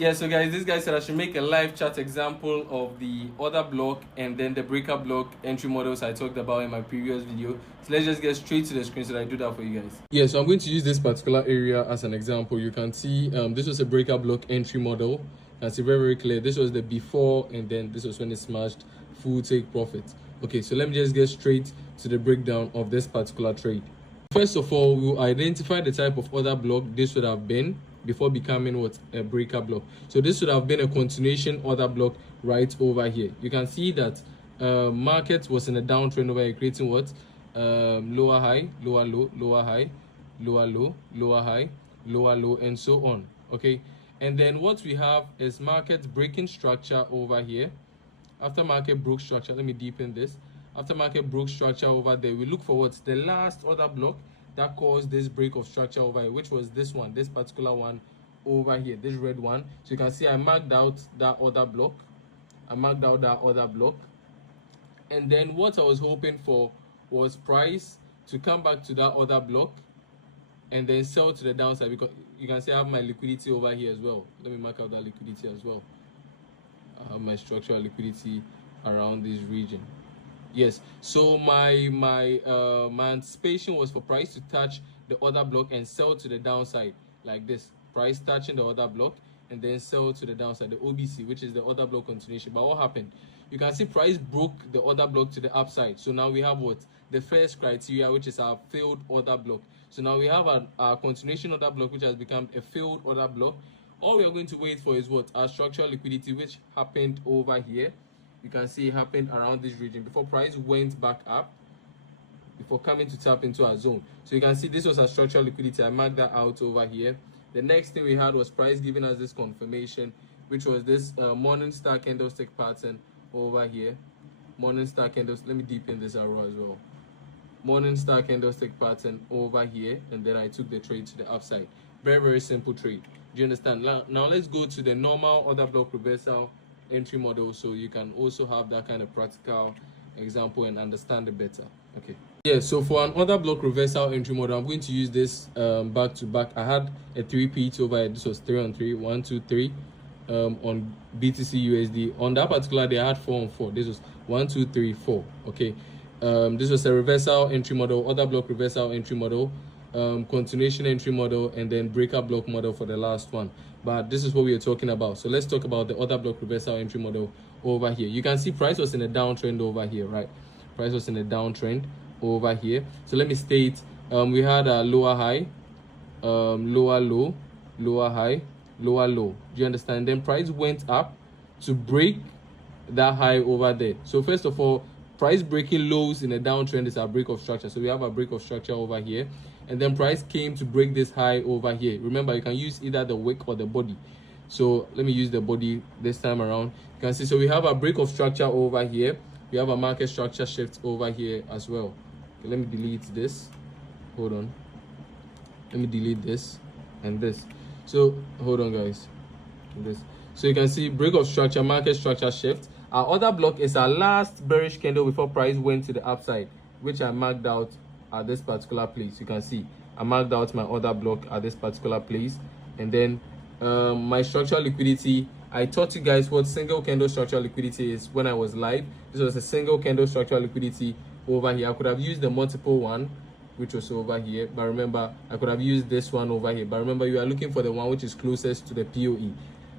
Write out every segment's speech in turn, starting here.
Yeah, so guys, this guy said I should make a live chat example of the order block and then the breaker block entry models I talked about in my previous video. So let's just get straight to the screen so that I do that for you guys. Yeah, so I'm going to use this particular area as an example. You can see this was a breaker block entry model. You can see very clear. This was the before, and then this was when it smashed full take profit. Okay, so let me just get straight to the breakdown of this particular trade. First of all, we'll identify the type of order block this would have been before becoming what a breaker block. So this would have been a continuation order block right over here. You can see that market was in a downtrend over here, creating what lower high, lower low, lower high, lower low, lower high, lower low, and so on. Okay, and then what we have is market breaking structure over here. After market broke structure, let me deepen this. After market broke structure over there, we look for what's the last order block that caused this break of structure over here, which was this one, this particular one over here, this red one. So you can see I marked out that order block. And then what I was hoping for was price to come back to that order block and then sell to the downside, because you can see I have my liquidity over here as well. Let me mark out that liquidity as well. I have my structural liquidity around this region. Yes, so my anticipation was for price to touch the order block and sell to the downside like this. Price touching the order block and then sell to the downside, the OBC, which is the order block continuation. But what happened? You can see price broke the order block to the upside. So now we have what? The first criteria, which is our failed order block. So now we have our continuation order block, which has become a failed order block. All we are going to wait for is what? Our structural liquidity, which happened over here. You can see it happened around this region before price went back up, before coming to tap into our zone. So you can see this was our structural liquidity. I marked that out over here. The next thing we had was price giving us this confirmation, which was this morning star candlestick pattern over here. Morning star candlestick. Let me deepen this arrow as well. Morning star candlestick pattern over here, and then I took the trade to the upside. Very simple trade. Do you understand? Now let's go to the normal order block reversal entry model, so you can also have that kind of practical example and understand it better. Okay, yeah, so for an order block reversal entry model, I'm going to use this back to back. I had a 3P over here. This was 3 on 3, 1 2 3 on BTC USD. On that particular day I had 4 on 4. This was 1 2 3 4. Okay, this was a reversal entry model, order block reversal entry model, continuation entry model, and then breaker block model for the last one. But this is what we are talking about. So let's talk about the order block reversal entry model over here. You can see price was in a downtrend over here, right? Price was in a downtrend over here. So let me state we had a lower high, lower low, lower high, lower low. Do you understand? Then price went up to break that high over there. So first of all, price breaking lows in a downtrend is our break of structure. So we have a break of structure over here, and then price came to break this high over here. Remember, you can use either the wick or the body. So let me use the body this time around. You can see, so we have a break of structure over here. We have a market structure shift over here as well. Okay, let me delete this. Hold on. Let me delete this and this. So hold on, guys. This. So you can see break of structure, market structure shift. Our order block is our last bearish candle before price went to the upside, which I marked out at this particular place. You can see I marked out my order block at this particular place, and then my structural liquidity. I taught you guys what single candle structural liquidity is when I was live. This was a single candle structural liquidity over here. I could have used the multiple one, which was over here, but remember I could have used this one over here. But remember, you are looking for the one which is closest to the POE.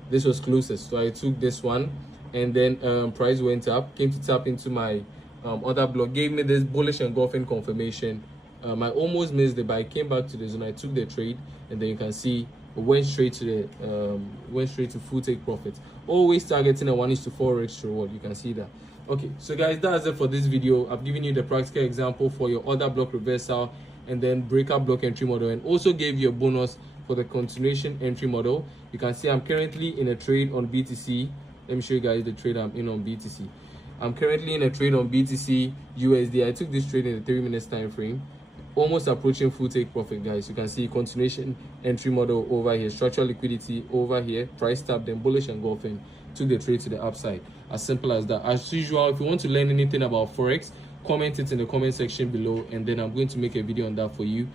This was closest, so I took this one, and then price went up, came to tap into my order block, gave me this bullish engulfing confirmation. I almost missed it, but I came back to the zone. I took the trade, and then you can see it went straight to the full take profit. Always targeting a 1:4x reward. You can see that. Okay, so guys, that's it for this video. I've given you the practical example for your order block reversal and then breaker block entry model, and also gave you a bonus for the continuation entry model. You can see I'm currently in a trade on BTC. Let me show you guys the trade I'm in on BTC. I'm currently in a trade on BTC USD. I took this trade in the 3 minutes time frame, almost approaching full take profit, guys. You can see continuation entry model over here, structural liquidity over here, price tap, then bullish engulfing, took the trade to the upside. As simple as that. As usual, if you want to learn anything about Forex, comment it in the comment section below, and then I'm going to make a video on that for you.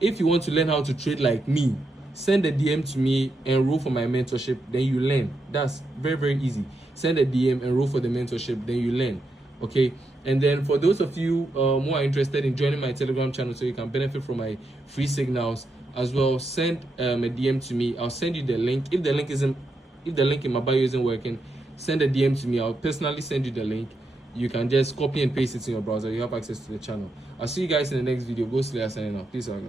If you want to learn how to trade like me, send a DM to me, enroll for my mentorship, then you learn. That's very, very easy. Send a DM, enroll for the mentorship, then you learn. Okay. And then for those of you who are interested in joining my Telegram channel so you can benefit from my free signals as well, send a DM to me. I'll send you the link. If the link in my bio isn't working, send a DM to me. I'll personally send you the link. You can just copy and paste it in your browser. You have access to the channel. I'll see you guys in the next video. Go Slayer signing out. Peace out, guys.